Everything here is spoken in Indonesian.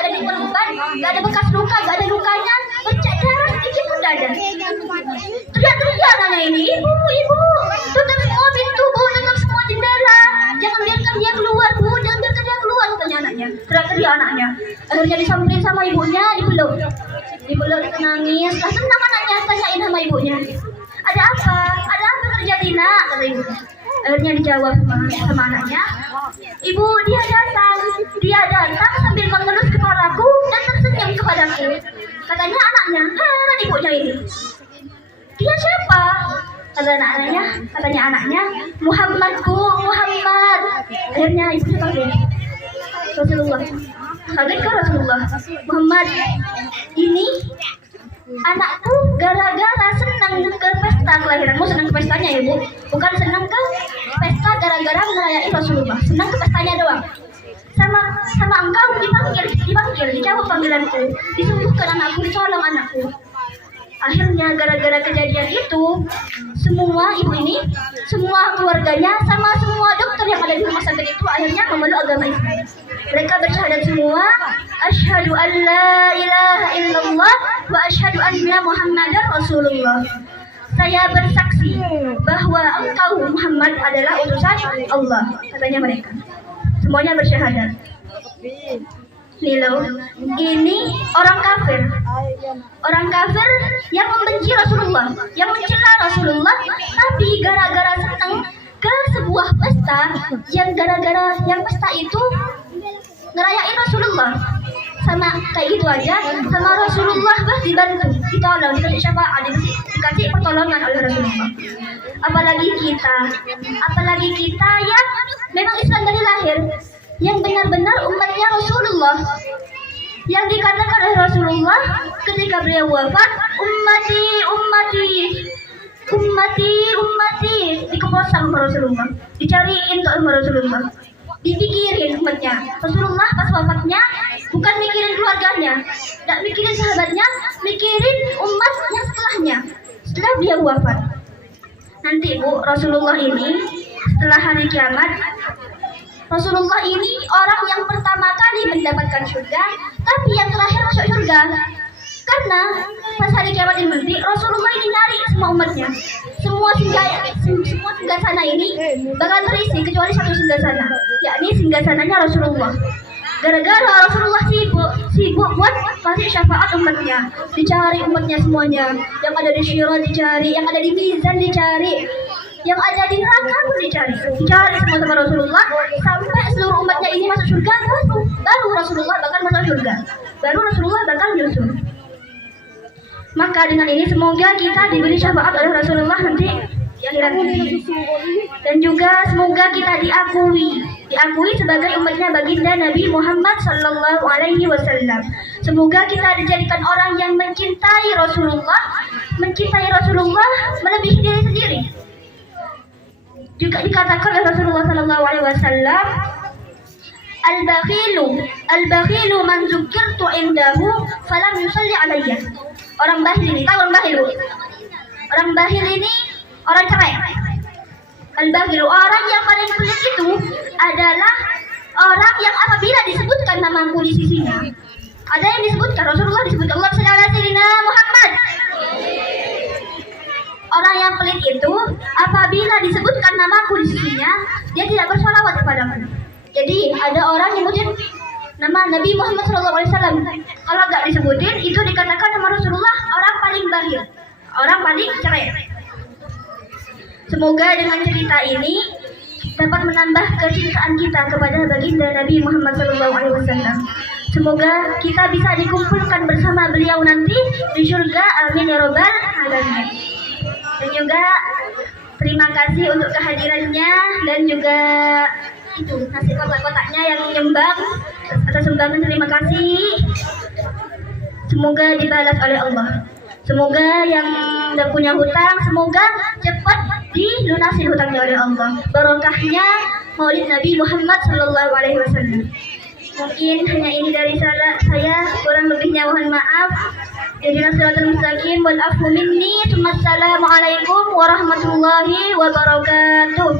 gak ada diperlukan, gak ada bekas luka, gak ada lukanya, bercak darah sedikit pun gak ada. Teriak-teriak nanya ini, ibu, tutup semua pintu bu, tutup semua jendela, jangan biarkan dia keluar bu, jangan biarkan dia keluar, katanya anaknya. Teriak-teriak anaknya. Akhirnya disamperin sama ibunya, dipeluk, nangis. Lah senang anaknya, tanyain sama ibunya, ada apa terjadi nak, kata ibunya. Akhirnya dijawab sama anaknya, ibu, dia datang sambil mengelus kepalaku dan tersenyum kepadaku. Katanya anaknya, heran ibunya ini, dia siapa? Katanya anaknya, Muhammad bu, Muhammad. Akhirnya ibunya panggil Rasulullah. Kaget kan Rasulullah? Muhammad, ini anakku gara-gara senang ke pesta kelahiranmu. Senang ke pestanya ya bu, bukan senang ke pesta gara-gara merayain Rasulullah. Senang ke pestanya doang. Sama engkau dipanggil, dijawab panggilanku, disembuhkan anakku, ditolong anakku. Akhirnya gara-gara kejadian itu, semua ibu ini, semua keluarganya, sama semua dokter yang ada di rumah sakit itu akhirnya memeluk agama Islam. Mereka bersyahadat semua, asyhadu an la ilaha illallah wa asyhadu anna Muhammadar Rasulullah. Saya bersaksi bahwa engkau Muhammad adalah utusan Allah, katanya mereka. Semuanya bersyahadat. Nih loh, ini orang kafir yang membenci Rasulullah, yang mencela Rasulullah, tapi gara-gara senang ke sebuah pesta, yang gara-gara yang pesta itu ngerayain Rasulullah, sama kayak gitu aja, sama Rasulullah dibantu, ditolong, dikasih syafaat, dikasih pertolongan oleh Rasulullah. Apalagi kita yang memang Islam dari lahir, yang benar-benar umatnya Rasulullah, yang dikatakan oleh Rasulullah ketika beliau wafat, ummati, dikeposang sama Rasulullah, dicariin sama Rasulullah, dipikirin umatnya. Rasulullah pas wafatnya bukan mikirin keluarganya, tidak mikirin sahabatnya, mikirin umat yang setelahnya, setelah beliau wafat. Nanti bu, Rasulullah ini setelah hari kiamat, Rasulullah ini orang yang pertama kali mendapatkan surga, tapi yang terakhir masuk surga. Karena pas hari kiamat ini nanti, Rasulullah ini nyari semua umatnya, semua singgasana ini bakal terisi kecuali satu singgasana, yakni singgasananya Rasulullah. Gara-gara Rasulullah sibuk buat kasih syafaat umatnya, dicari umatnya semuanya, yang ada di Syirat dicari, yang ada di Mizan dicari, yang ada di neraka pun dicari semua sama Rasulullah, sampai seluruh umatnya ini masuk surga, baru Rasulullah bakal masuk surga, baru Rasulullah bakal nyusul. Maka dengan ini semoga kita diberi syafaat oleh Rasulullah nanti di akhirat ini, dan juga semoga kita diakui sebagai umatnya baginda Nabi Muhammad Sallallahu Alaihi Wasallam. Semoga kita dijadikan orang yang mencintai Rasulullah melebihi diri sendiri. Juga dikatakan oleh Rasulullah Sallallahu Alaihi Wasallam, al-bakhilu man zukirtu indahu falam yusalli alayya. Orang bakhil ini, tahu orang bakhil? Orang bakhil ini orang cerai. Al-bakhilu, orang yang paling pelit itu adalah orang yang apabila disebutkan namaku di sisinya, ada yang disebutkan Rasulullah, disebutkan Allah Sayyidina Muhammad. Orang yang pelit itu apabila disebutkan namaku di sisinya, dia tidak bersalawat kepadaku. Jadi ada orang nyebutin nama Nabi Muhammad SAW, kalau nggak disebutin itu dikatakan nama Rasulullah orang paling bakhil, orang paling cerai. Semoga dengan cerita ini dapat menambah kecintaan kita kepada baginda Nabi Muhammad SAW. Semoga kita bisa dikumpulkan bersama beliau nanti di surga, amin ya robbal alamin. Dan juga terima kasih untuk kehadirannya, dan juga itu nasi kotak-kotaknya yang nyumbang, atas sumbangan terima kasih. Semoga dibalas oleh Allah. Semoga yang tidak punya hutang, semoga cepat dilunasi hutangnya oleh Allah. Barokahnya Maulid Nabi Muhammad Sallallahu Alaihi Wasallam. Mungkin hanya ini dari saya, kurang lebihnya mohon maaf. Ihdinas siratal mustaqim wal afwu minni. Assalamualaikum warahmatullahi wabarakatuh.